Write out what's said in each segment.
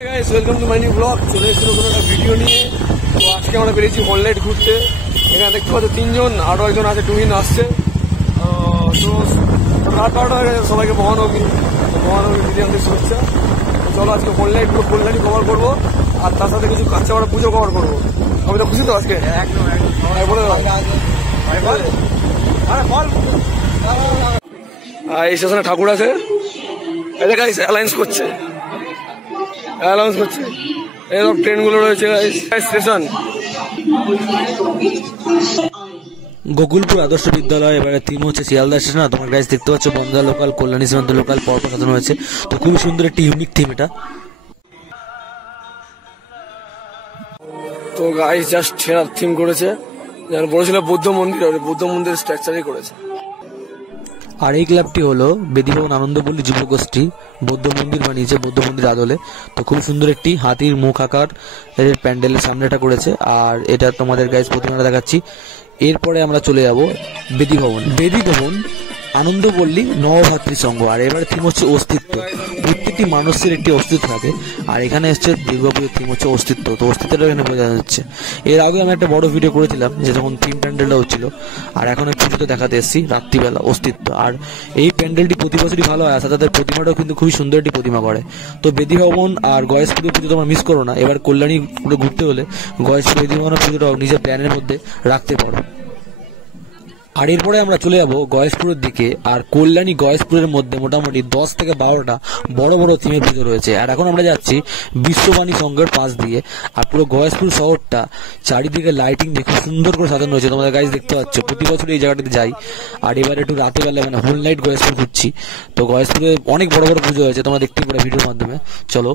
Welcome to my new blog. চলে এসেছি নতুন একটা ভিডিও নিয়ে। তো আজকে আমরা বেরিয়েছি হললাইট ঘুরতে। এখানে দেখতে পাচ্ছি 3 জন, আরো একজন আছে, টুইন আসছে। তো রাত 12টা হয়ে গেছে, সবাইকে মহানবমী ভিডিও আমাদের শুভেচ্ছা। চলো আজকে হললাইট পুরো কল্যাণী কভার করবো, আর তার সাথে কিছু কাঁচা পাড়া পুজো কভার করবো। আমি তো খুশি তো আজকে একদম। এই স্টেশনে ঠাকুর আছে, এটা গাইস অ্যালায়েন্স করছে এইসব ট্রেনগুলো রয়েছে স্টেশন। গোকুলপুর আদর্শ বিদ্যালয় এবারে থিম হচ্ছে শিয়ালদা স্টেশন। তোমার গাইস দেখতে পাচ্ছ বনগা লোকাল, কল্যাণী সীমান্ত লোকাল পরপর সাজানো হয়েছে। তো খুবই সুন্দর একটি ইউনিক থিম এটা। তো গাইস জাস্ট সেরা থিম করেছে, যেন বলেছিল বৌদ্ধ মন্দির স্ট্রাকচারই করেছে। আর এই ক্লাবটি হলো বেদিভবন আনন্দপল্লী যুবগোষ্ঠী বৌদ্ধ মন্দির বানিয়েছে, বৌদ্ধ মন্দির আদলে। তো খুব সুন্দর একটি হাতির মুখ আকার এর প্যান্ডেলের সামনেটা করেছে। আর এটা তোমাদের গাইস প্রতিমাটা দেখাচ্ছি। এরপরে আমরা চলে যাব বেদিভবন আনন্দপল্লী নবভাতৃ সংঘ। আর এবারে থিম হচ্ছে অস্তিত্ব। প্রত্যেকটি মানুষের একটি অস্তিত্ব থাকে, আর এখানে এসছে দুর্গাপুজোর থিম হচ্ছে অস্তিত্ব। তো অস্তিত্বটা এখানে বোঝা যাচ্ছে। এর আগে আমি একটা বড় ভিডিও করেছিলাম যে যখন থিম প্যান্ডেলটা হচ্ছিল, আর এখন এই পুজোতে দেখাতে এসেছি রাত্রিবেলা অস্তিত্ব। আর এই প্যান্ডেলটি প্রতি বছরই ভালো হয়, সাথে তাদের প্রতিমাটাও কিন্তু খুবই সুন্দর একটি প্রতিমা করে। তো বেদিভবন আর গয়েশপুরের পুজো তোমরা মিস করো না। এবার কল্যাণী পুরো ঘুরতে হলে গয়েশপুর বেদিভবনের পুজোটাও নিজের প্ল্যানের মধ্যে রাখতে পারো। আর এরপরে আমরা চলে যাবো গয়েশপুরের দিকে। আর কল্যাণী গয়েশপুরের মধ্যে মোটামুটি 10 থেকে 12টা বড় বড় থিমের পুজো রয়েছে। আর এখন আমরা যাচ্ছি বিশ্ববাণী সংঘের পাশ দিয়ে। আর পুরো গয়েশপুর শহরটা চারিদিকে লাইটিং দিয়ে খুব সুন্দর করে সাজানো হয়েছে। তোমাদের গাইস দেখতে পাচ্ছ, প্রতি বছর এই জায়গাটাতে যাই। আর এবার একটু রাতের বেলা মানে হোল নাইট গয়েশপুর ঘুরছি। তো গয়েশপুরে অনেক বড় বড় পুজো হয়েছে, তোমরা দেখতে পারো ভিডিওর মাধ্যমে। চলো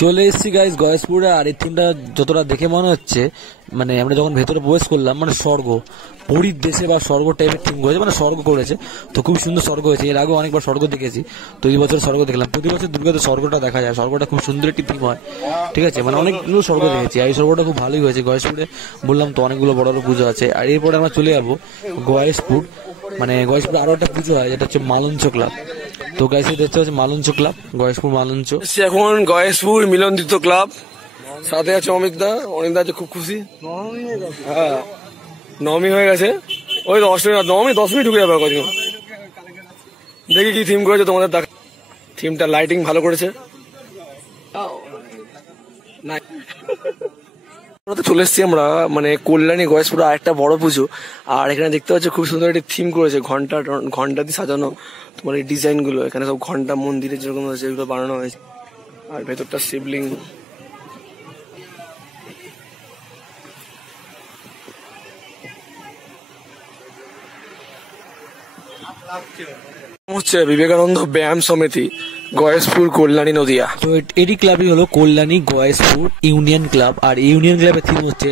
চলে এসেছি গাইস গয়েশপুরে। আর এই থিমটা যতটা দেখে মনে হচ্ছে, মানে আমরা যখন ভেতরে প্রবেশ করলাম, মানে স্বর্গ, পরীর দেশে বা স্বর্গ টাইপের থিম করেছে, মানে স্বর্গ করেছে। তো খুব সুন্দর স্বর্গ হয়েছে। এর আগে অনেকবার স্বর্গ দেখেছি, তো এই বছর স্বর্গ দেখলাম। প্রতি বছর দুর্গাতে স্বর্গটা দেখা যায়, স্বর্গটা খুব সুন্দর একটি থিম হয়। ঠিক আছে, মানে অনেকগুলো স্বর্গ দেখেছি, এই স্বর্গটা খুব ভালোই হয়েছে গয়েশপুরে। বললাম তো অনেকগুলো বড় বড় পুজো আছে। আর এরপরে আমরা চলে যাবো গয়েশপুর, মানে গয়েশপুরে আরো একটা পুজো হয় যেটা হচ্ছে মালঞ্চ ক্লাব। তো গাইস দেখতে হচ্ছে মালঞ্চ ক্লাব, গয়েশপুর মালঞ্চ। এখন গয়েশপুর মিলনদিত ক্লাব, সাথে আছে অমিতদা আছে খুব খুশি। হ্যাঁ, নবমী হয়ে গেছে, ওই তো অষ্টমী, নবমী 10 মিনিট ঢুকে যাবে কদিন। দেখি কি থিম করেছে তোমাদের দেখ। থিমটা লাইটিং ভালো করেছে। চলে এসছি আমরা মানে কল্যাণী গয়েশপুর আর একটা বড় পুজো। আর এখানে দেখতে পাচ্ছ খুব সুন্দর একটি থিম করেছে, ঘন্টা দিয়ে সাজানো তোমার এই ডিজাইন গুলো। এখানে সব ঘন্টা মন্দিরে যেরকম আছে এগুলো বানানো হয়েছে। আর ভেতরটা শিবলিঙ্গ। হচ্ছে বিবেকানন্দ ব্যায়াম সমিতি, গয়েশপুর, কল্যাণী, নদিয়া। তো এটি ক্লাবই হলো কল্যাণী গয়েশপুর ইউনিয়ন ক্লাব। আর ইউনিয়ন ক্লাবের থিম হচ্ছে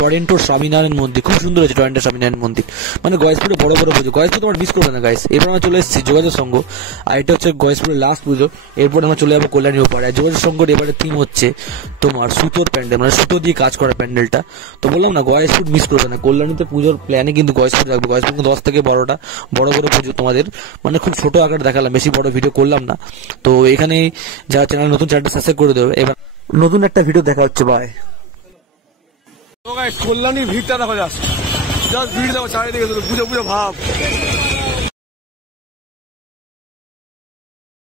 টরেন্টোর স্বামীনারায়ণ মন্দির। খুব সুন্দর হয়েছে টরেন্টোর স্বামীনারায়ণ মন্দির। মানে গয়েশপুরে বড় বড় পুজো, গয়েশপুর তোমার মিস করবে না গাইস। এরপর আমরা চলে এসেছি যোগাযোগ সংঘ। আর এটা হচ্ছে গয়েশপুরের লাস্ট পুজো। এরপর আমরা চলে যাবো কল্যাণীর ওপারে। আর যোগাযোগ সংঘর এবারে থিম হচ্ছে তোমার সুতোর প্যান্ডেল, মানে সুতো দিয়ে কাজ করা প্যান্ডেলটা। তো বললাম না গয়েশপুর মিস করবে না। কল্যাণীতে পুজোর প্ল্যানে কিন্তু গয়েশপুর রাখবে। গয়েশপুর 10 থেকে 12টা বড় বড় পুজো তোমাদের, মানে খুব ছোট আকারে দেখালাম, বেশি বড় ভিডিও করলাম না। তো এখানে যারা চ্যানেল নতুন, চ্যানেলটা সাবস্ক্রাইব করে দেবে। এবার নতুন একটা ভিডিও দেখা হচ্ছে, বাই। কল্যাণীর ভিড়টা দেখা যাচ্ছে, ভিড় দেখো চারিদিকে পুজো ভাব।